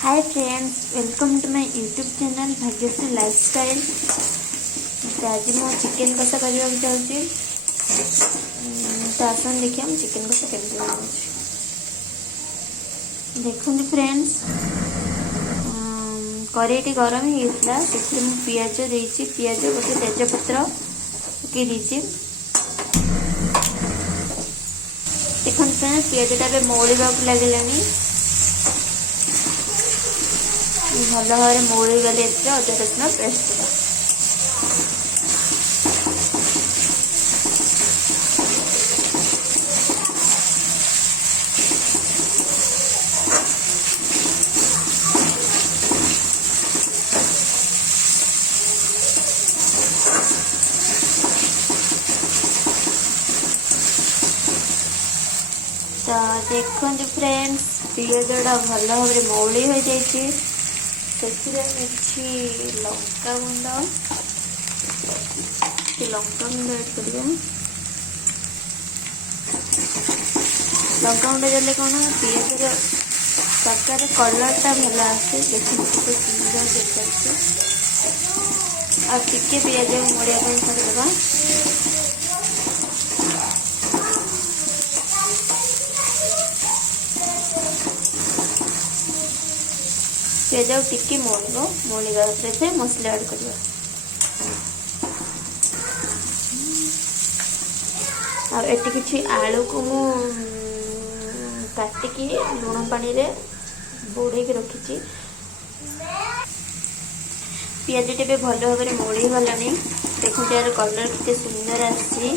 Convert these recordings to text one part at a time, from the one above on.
Hi friends, welcome to my YouTube channel Bhagyashree lifestyle. तो आज मो चिकेन कषा करने चाहूँगी। तो आसन देखिए हम चिकेन कषा केमती बनाऊँ। देखते फ्रेंड्स, कड़ाई गरम होता से पियाज देती। पियाज गोटे तेजपत्र पकई देखते पियाजा मौलिका लगे भल भाव मौली गले अदा रसुण पेस्ट तो देखो फ्रेंड्स, पियाजा भल भाव मौली हो जाए। लंका गुंड ऐड करिए। लंका गुंड देले कौन पियाज तरकारी कलरटा भल आसे। देखते सुंदर देखते आ टिके पियाज मोड़िया छाड़देवा। पियाज टिके मोड़गा मसला ऐड कर कि आलू को मु काटिकी लुण पानी रे बुड़े रखी। पियाज टे भल भाव मोड़ी गलानी। देखो यार कलर कितने सुंदर आसी।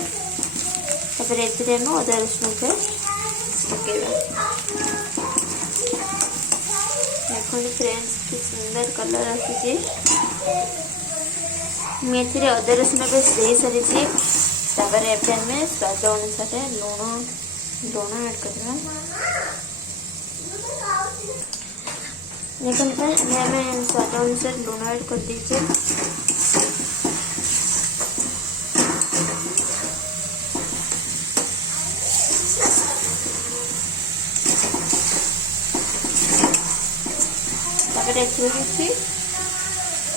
अदा रसुण पेस्ट पकेगा। देखो फ्रेंड्स कि सुंदर कलर आसी। मेथी अदा रसुण पेस्ट दे सारी। एवं स्वाद अनुसार लुण ऐड करवा। देखते आम स्वाद अनुसार लुण ऐड कर दीजिए।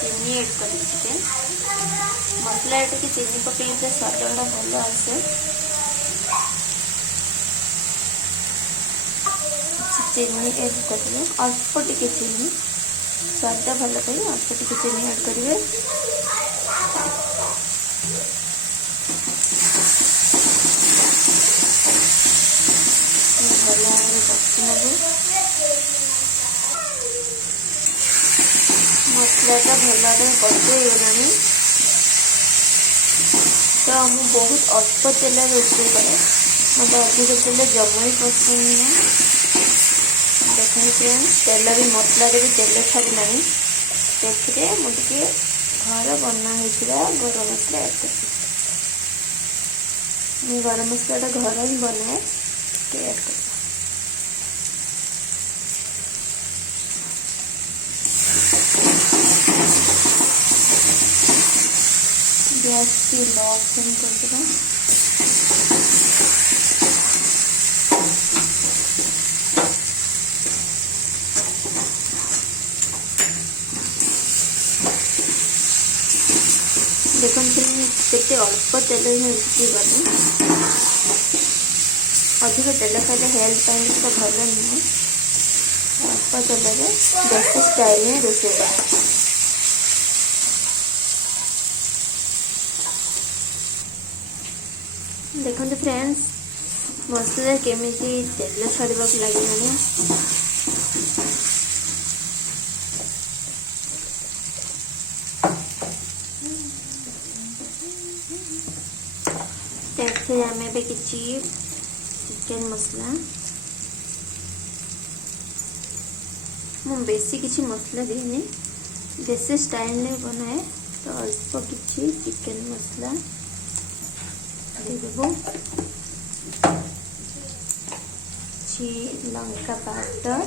चीनी ऐड कर दीजिए। मसला टे चीनी पकड़े स्वाद गुड़ा भल आसे। चीनी ऐड करेंगे अल्प टिके चीनी स्वाद भल पाई अल्प टिके चीनी ऐड करेंगे। भल भाव बसी नब मसलाटा भल भाव कषाईगला। तो मुझे बहुत अल्प तेल रोषे करे, मतलब अधिक तेल जमा ही पसंद नहीं। देखते फ्रेंड्स तेल भी मसला भी तेल छाड़ा। से मुझे घर बना गरम मसला ऐड कर। गरम मसला घर ही बनाए ऐड कर। गैस की लो ऑप्शन कर देगा। देखते केते अल्प तेल गली। अधिक तेल खाइले हेल्थ तो भल नुह। अल्प तेल देसी स्टाइल में रोषे कर। देखते फ्रेंड्स मसला केमी तेल छाड़ा लगे। आम कि चिकेन मसला बेसी किसी मसला देनी, देसी स्टाइल में बनाए। तो अल्प किसी चिकेन मसला देदेबू। लंका पाउडर,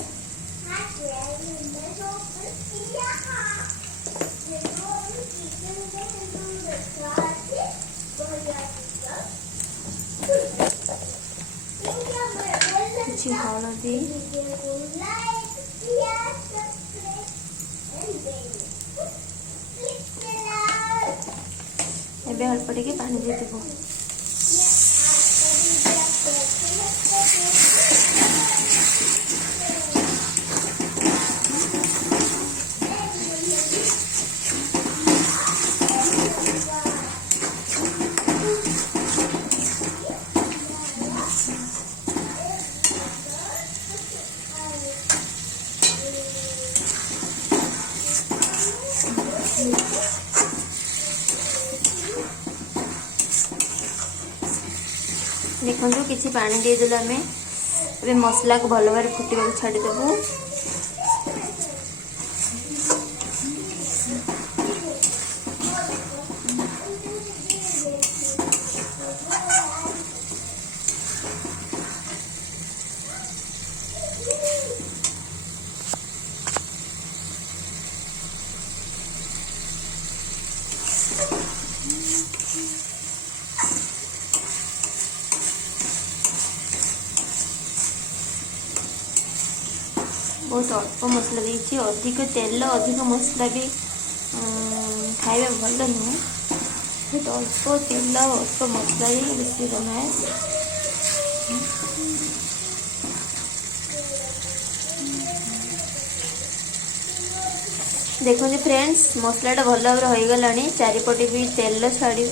हलदी, ଏବେ ଅଳ୍ପ ଟିକେ ପାଣି ଦେଇଦେବୁ। देखो किसी पानी देदेलु आम ए मसला को भल भाव फुटा छाड़देबू। बहुत अल्प मसला देती, अधिक तेल अधिक मसला भी खाଇବା भल नुहे। बहुत अल्प तेल अल्प मसला ही बेसी बनाए। देखो फ्रेंड्स मसलाटा भल भाव हो गला। चारिपटे भी तेल छाड़ी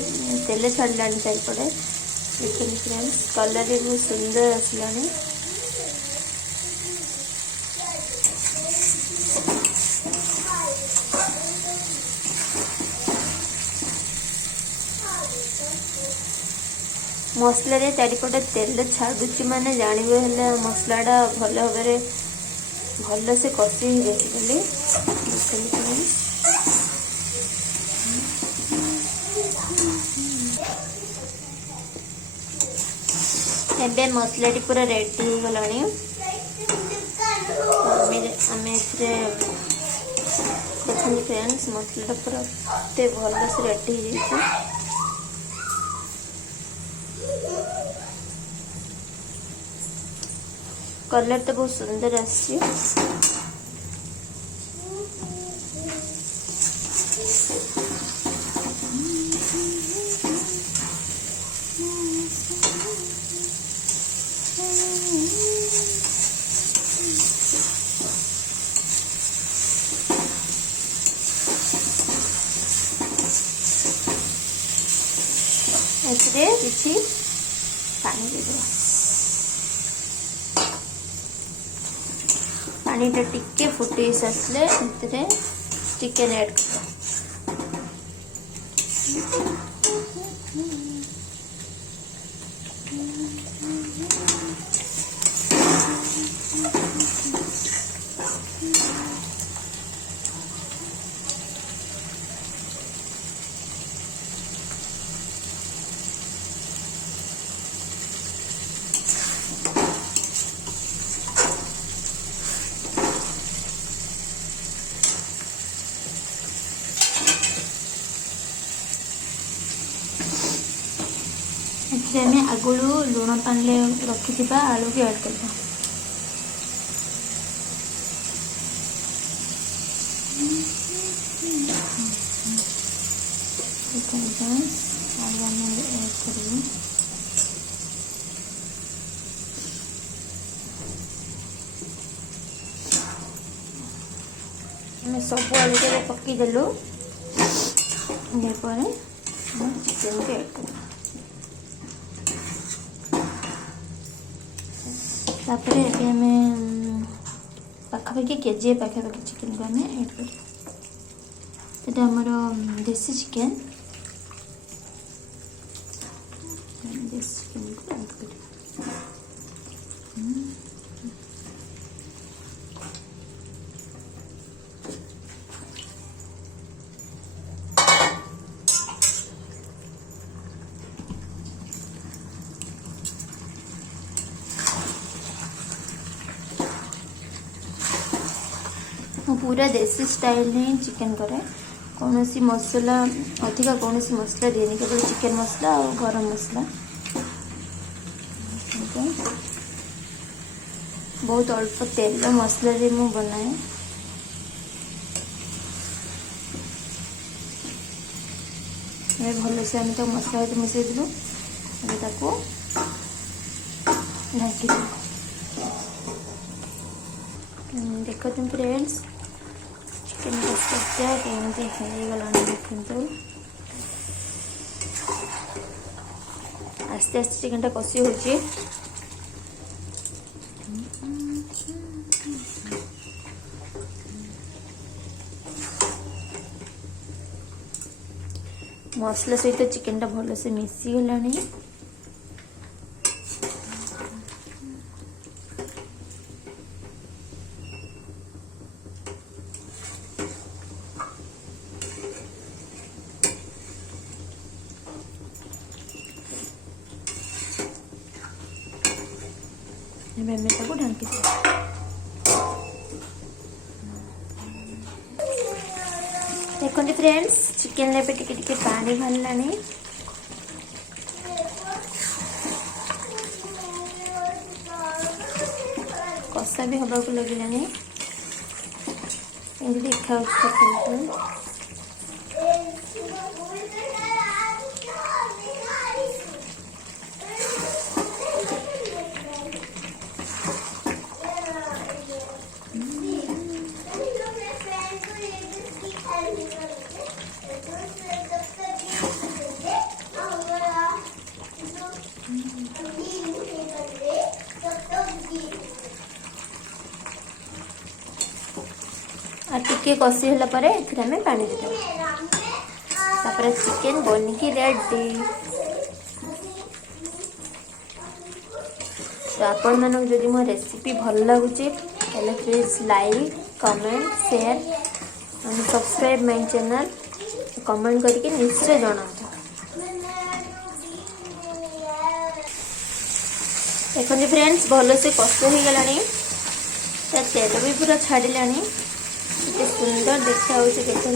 चारिपटे देखो फ्रेंड्स कलर भी बहुत सुंदर आसला। मसला रे चारिपटे तेल छाड़ुची माने जानवे हेले मसलाटा भल भाव भल से कषि देखिए। एबे मसलाटी पूरा रेडी हो गला। देखिए फ्रेंड्स मसलाटा पूरा एते भल से रेडी हो जाए। कलर तो बहुत सुंदर आसी। एथिरे किछि पानी दे दो। पानीटा टिके फुटे सारे चिकेन ऐड कर। आगुलू लुण पानी रखी आलू भी ऐड कर। सब आलू के पकईदेलु चिकेन को ऐड कर। तापर पाखापाखि केजी पाखापाखि चिकेन को आम ऐड कर। आमर देसी चिकेन को ऐड कर। पूरा देसी स्टाइल ही चिकेन करे। कौन सी मसला अधिक कौन सी मसला दिए केवल चिकेन मसला और गरम मसला। बहुत अल्प तेल मसला रे मु बनाए। भलसे आम तो मसला सहित मिसेदेलु ढाकी देख तुम फ्रेंड्स चिकेन कषा केमती हो देखु आस्ते आस्ते चिकेन कषि हो मसला सहित चिकेन टा भल से मिसी गला ढांकी देखते फ्रेंड्स चिकेन टिके पानी बाहर कषा भी हवा को लगे देखा टिके कषि होला परे एथिरे हमें पानी दे तापर चिकेन बनिकी रेडी। तो आपण मानक जदि मो रेसिपी भल लगुचे ताले please like comment share and subscribe my channel comment करके निश्चय जणातु। देखो फ्रेंड्स भल से कष्ट हो गलानी तेल भी पूरा छाड़िलानी ये सुंदर देखा देखु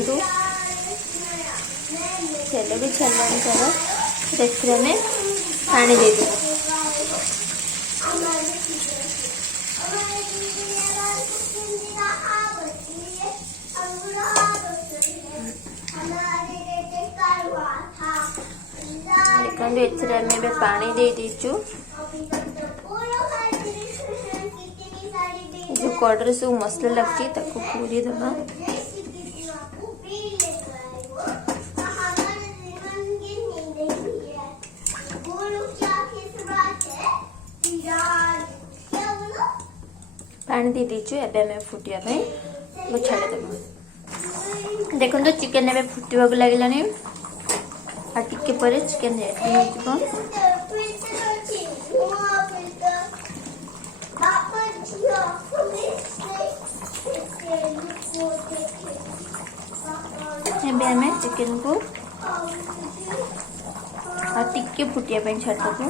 तेल भी छाड़िलानी तार देखिए में पानी दे दी देखते पानी दे दीचु जो कड़े सब मसला लगती पूरी दबा पानी दे दीचु एबे फुटिया छाड़देव देखो तो चिकेन एबे फुटवा लगे आ टिके पर चिकेन रेडी हो हमें चिकेन को टिके फुटिया छाड़देबू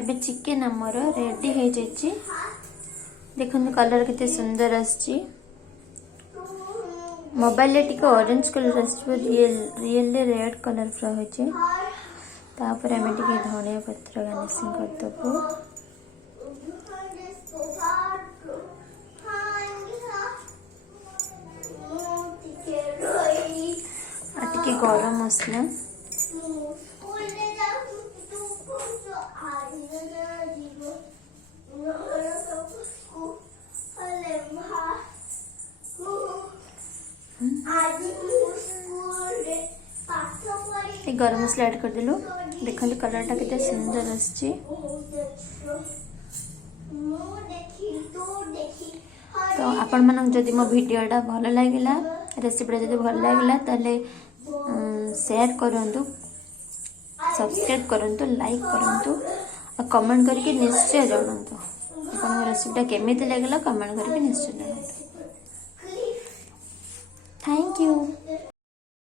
एबे चिकेन आमर रेडी हो जाइए। देखो कलर कितने सुंदर आसी मोबाइल टिके orange colour real red colour पूरा होचे तापर हमें टिके धनिया पत्र गार्निशिंग करदेबू टिके गरम मसला गरम मसला ऐड करदेलु देखो कलर टा कितने सुंदर आसी। तो आपण मानक जदि मो वीडियोटा भल लगिला रेसिपीटा जदि भल लगिला ताले शेयर करंतु सब्सक्राइब करंतु लाइक करंतु और कमेंट करके निश्चय जणातु अपन रेसिपीटा केमिति लागला कमेंट करके निश्चय जणातु। Thank you.